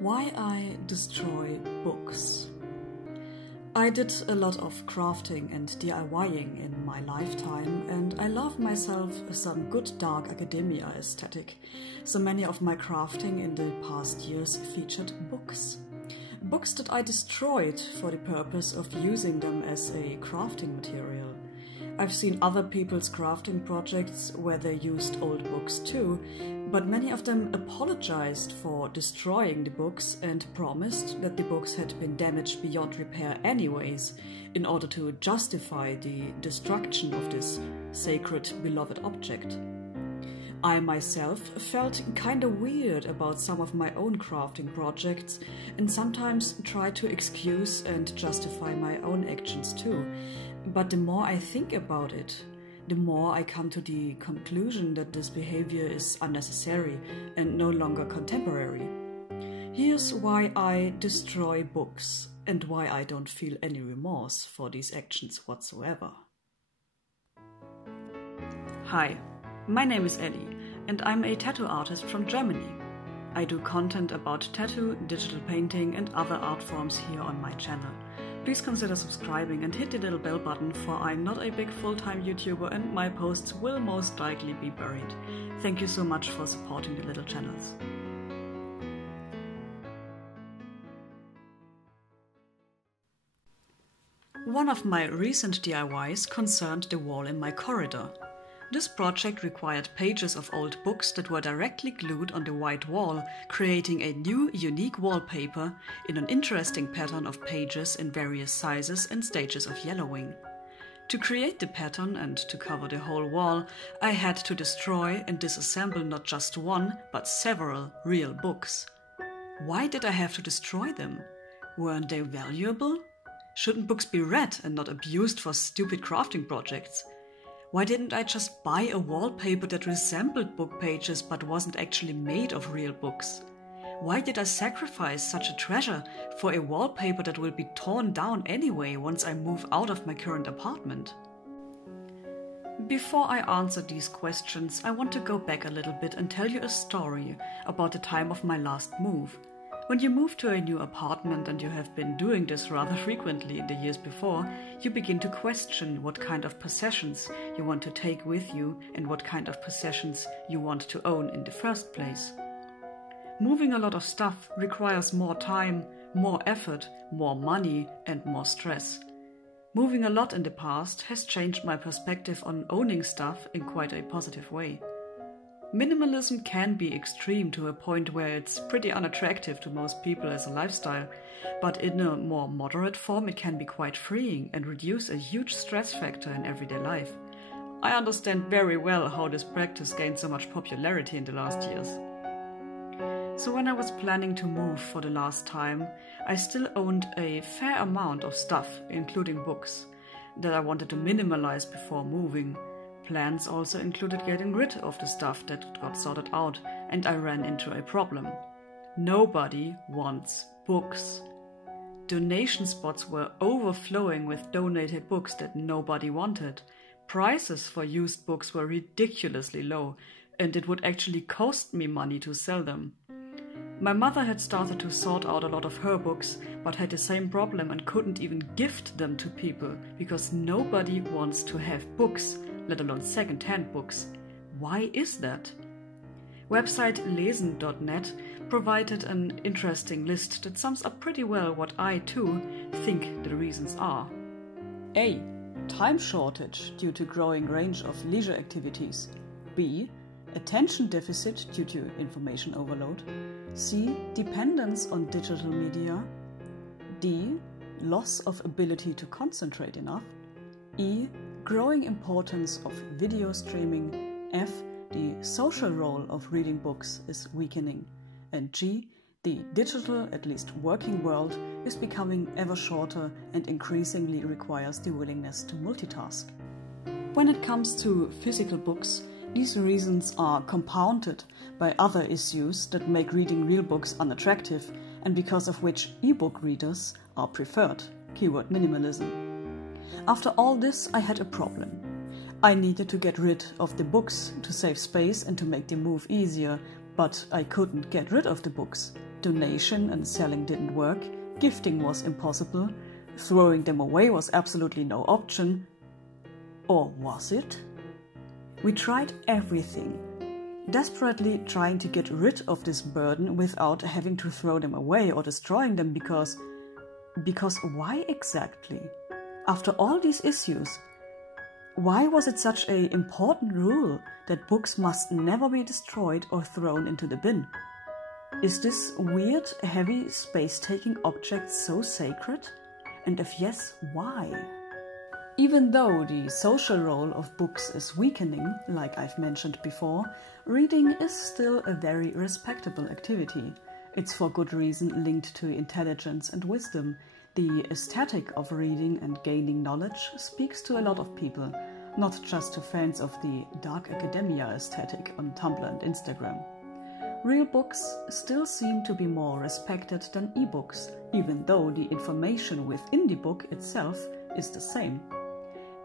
Why I destroy books. I did a lot of crafting and DIYing in my lifetime, and I love myself some good dark academia aesthetic, so many of my crafting in the past years featured books. Books that I destroyed for the purpose of using them as a crafting material. I've seen other people's crafting projects where they used old books too, but many of them apologized for destroying the books and promised that the books had been damaged beyond repair anyways, in order to justify the destruction of this sacred, beloved object. I myself felt kinda weird about some of my own crafting projects and sometimes tried to excuse and justify my own actions too. But the more I think about it, the more I come to the conclusion that this behavior is unnecessary and no longer contemporary. Here's why I destroy books and why I don't feel any remorse for these actions whatsoever. Hi, my name is Ellie and I'm a tattoo artist from Germany. I do content about tattoo, digital painting and other art forms here on my channel. Please consider subscribing and hit the little bell button, for I'm not a big full-time YouTuber and my posts will most likely be buried. Thank you so much for supporting the little channels. One of my recent DIYs concerned the wall in my corridor. This project required pages of old books that were directly glued on the white wall, creating a new, unique wallpaper in an interesting pattern of pages in various sizes and stages of yellowing. To create the pattern and to cover the whole wall, I had to destroy and disassemble not just one, but several real books. Why did I have to destroy them? Weren't they valuable? Shouldn't books be read and not abused for stupid crafting projects? Why didn't I just buy a wallpaper that resembled book pages but wasn't actually made of real books? Why did I sacrifice such a treasure for a wallpaper that will be torn down anyway once I move out of my current apartment? Before I answer these questions, I want to go back a little bit and tell you a story about the time of my last move. When you move to a new apartment, and you have been doing this rather frequently in the years before, you begin to question what kind of possessions you want to take with you and what kind of possessions you want to own in the first place. Moving a lot of stuff requires more time, more effort, more money and more stress. Moving a lot in the past has changed my perspective on owning stuff in quite a positive way. Minimalism can be extreme to a point where it's pretty unattractive to most people as a lifestyle, but in a more moderate form it can be quite freeing and reduce a huge stress factor in everyday life. I understand very well how this practice gained so much popularity in the last years. So when I was planning to move for the last time, I still owned a fair amount of stuff, including books, that I wanted to minimalize before moving. Plans also included getting rid of the stuff that got sorted out, and I ran into a problem. Nobody wants books. Donation spots were overflowing with donated books that nobody wanted. Prices for used books were ridiculously low, and it would actually cost me money to sell them. My mother had started to sort out a lot of her books, but had the same problem and couldn't even gift them to people, because nobody wants to have books, let alone second-hand books. Why is that? Website lesen.net provided an interesting list that sums up pretty well what I too think the reasons are. A. Time shortage due to growing range of leisure activities. B. Attention deficit due to information overload. C. Dependence on digital media. D. Loss of ability to concentrate enough. E. Growing importance of video streaming. F. The social role of reading books is weakening. And G. The digital, at least working world, is becoming ever shorter and increasingly requires the willingness to multitask. When it comes to physical books, these reasons are compounded by other issues that make reading real books unattractive and because of which e-book readers are preferred. Keyword minimalism. After all this, I had a problem. I needed to get rid of the books to save space and to make the move easier, but I couldn't get rid of the books. Donation and selling didn't work, gifting was impossible, throwing them away was absolutely no option. Or was it? We tried everything, desperately trying to get rid of this burden without having to throw them away or destroying them because why exactly? After all these issues, why was it such an important rule that books must never be destroyed or thrown into the bin? Is this weird, heavy, space-taking object so sacred? And if yes, why? Even though the social role of books is weakening, like I've mentioned before, reading is still a very respectable activity. It's for good reason linked to intelligence and wisdom. The aesthetic of reading and gaining knowledge speaks to a lot of people, not just to fans of the dark academia aesthetic on Tumblr and Instagram. Real books still seem to be more respected than ebooks, even though the information within the book itself is the same.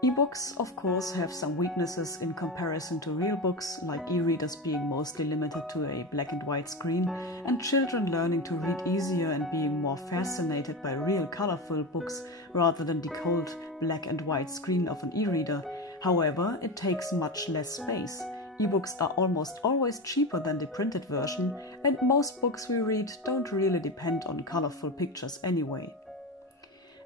Ebooks, of course, have some weaknesses in comparison to real books, like e-readers being mostly limited to a black and white screen, and children learning to read easier and being more fascinated by real colorful books rather than the cold black and white screen of an e-reader. However, it takes much less space. Ebooks are almost always cheaper than the printed version, and most books we read don't really depend on colorful pictures anyway.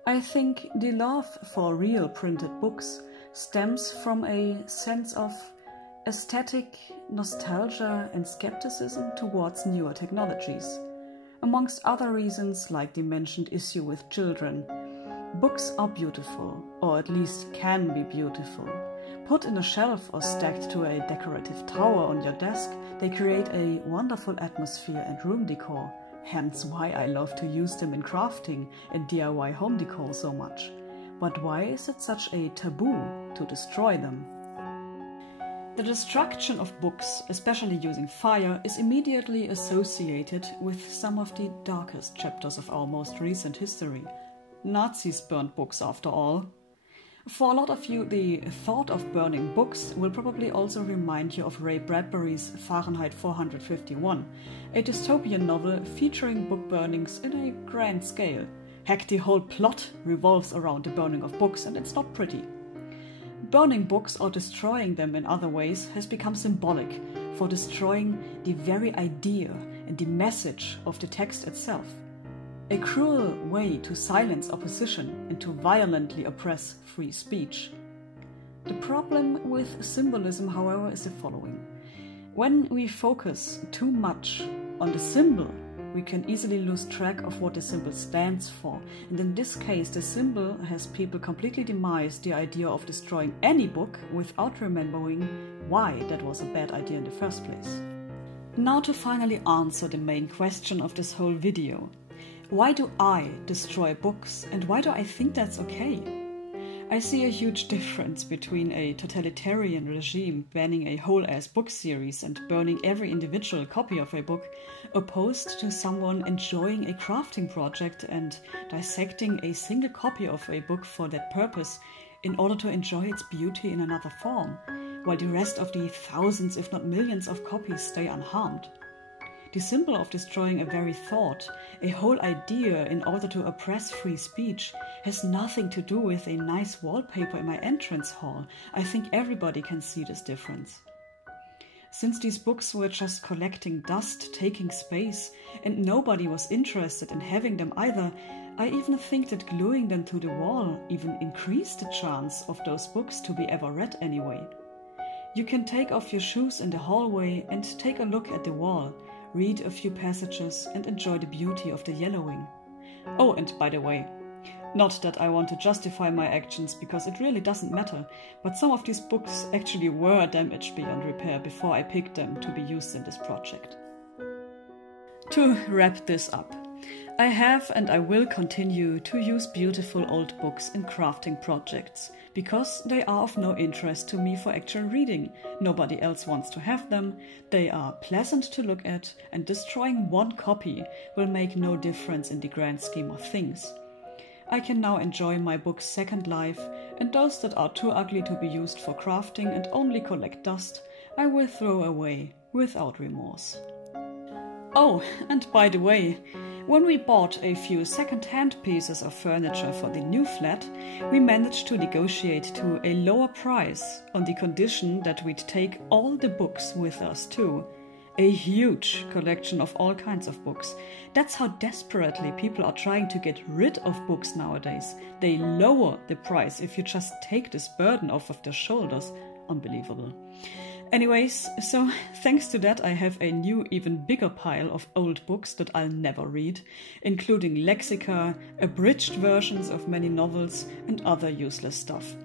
I think the love for real printed books stems from a sense of aesthetic nostalgia and skepticism towards newer technologies. Amongst other reasons, like the mentioned issue with children, books are beautiful, or at least can be beautiful. Put in a shelf or stacked to a decorative tower on your desk, they create a wonderful atmosphere and room decor. Hence why I love to use them in crafting and DIY home decor so much. But why is it such a taboo to destroy them? The destruction of books, especially using fire, is immediately associated with some of the darkest chapters of our most recent history. Nazis burned books after all. For a lot of you, the thought of burning books will probably also remind you of Ray Bradbury's Fahrenheit 451, a dystopian novel featuring book burnings in a grand scale. Heck, the whole plot revolves around the burning of books, and it's not pretty. Burning books or destroying them in other ways has become symbolic for destroying the very idea and the message of the text itself. A cruel way to silence opposition and to violently oppress free speech. The problem with symbolism, however, is the following. When we focus too much on the symbol, we can easily lose track of what the symbol stands for. And in this case, the symbol has people completely demised the idea of destroying any book without remembering why that was a bad idea in the first place. Now to finally answer the main question of this whole video. Why do I destroy books, and why do I think that's okay? I see a huge difference between a totalitarian regime banning a whole-ass book series and burning every individual copy of a book, opposed to someone enjoying a crafting project and dissecting a single copy of a book for that purpose in order to enjoy its beauty in another form, while the rest of the thousands if not millions of copies stay unharmed. The symbol of destroying a very thought, a whole idea in order to oppress free speech, has nothing to do with a nice wallpaper in my entrance hall. I think everybody can see this difference. Since these books were just collecting dust, taking space, and nobody was interested in having them either, I even think that gluing them to the wall even increased the chance of those books to be ever read anyway. You can take off your shoes in the hallway and take a look at the wall. Read a few passages and enjoy the beauty of the yellowing. Oh, and by the way, not that I want to justify my actions because it really doesn't matter, but some of these books actually were damaged beyond repair before I picked them to be used in this project. To wrap this up, I have and I will continue to use beautiful old books in crafting projects, because they are of no interest to me for actual reading. Nobody else wants to have them, they are pleasant to look at, and destroying one copy will make no difference in the grand scheme of things. I can now enjoy my book's second life, and those that are too ugly to be used for crafting and only collect dust, I will throw away without remorse. Oh, and by the way, when we bought a few second-hand pieces of furniture for the new flat, we managed to negotiate to a lower price on the condition that we'd take all the books with us too. A huge collection of all kinds of books. That's how desperately people are trying to get rid of books nowadays. They lower the price if you just take this burden off of their shoulders. Unbelievable. Anyways, so thanks to that I have a new, even bigger pile of old books that I'll never read, including lexica, abridged versions of many novels, and other useless stuff.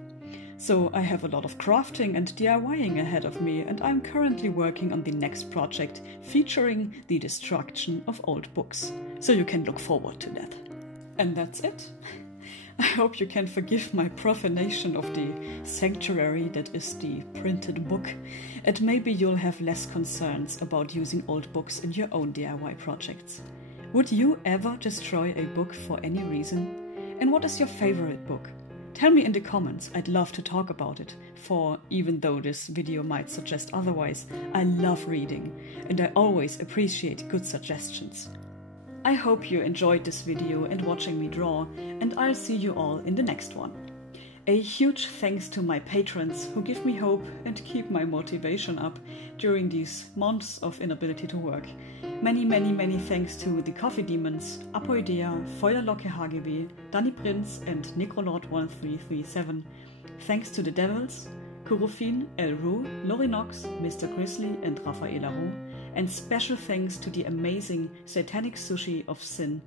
So I have a lot of crafting and DIYing ahead of me, and I'm currently working on the next project featuring the destruction of old books. So you can look forward to that. And that's it. I hope you can forgive my profanation of the sanctuary that is the printed book, and maybe you'll have less concerns about using old books in your own DIY projects. Would you ever destroy a book for any reason? And what is your favorite book? Tell me in the comments, I'd love to talk about it, for even though this video might suggest otherwise, I love reading, and I always appreciate good suggestions. I hope you enjoyed this video and watching me draw, and I'll see you all in the next one. A huge thanks to my patrons who give me hope and keep my motivation up during these months of inability to work. Many thanks to the Coffee Demons, Apoidea, Feuerlocke HGB, Danny Prince and Necrolord1337. Thanks to the Devils, Kurofin, Elru, Lorinox, Mr. Grizzly and Rafaela Roux. And special thanks to the amazing Satanic Sushi of Sin,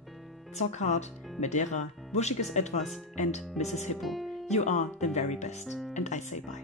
Zockhard, Medera, Wuschiges Etwas and Mrs. Hippo. You are the very best, and I say bye.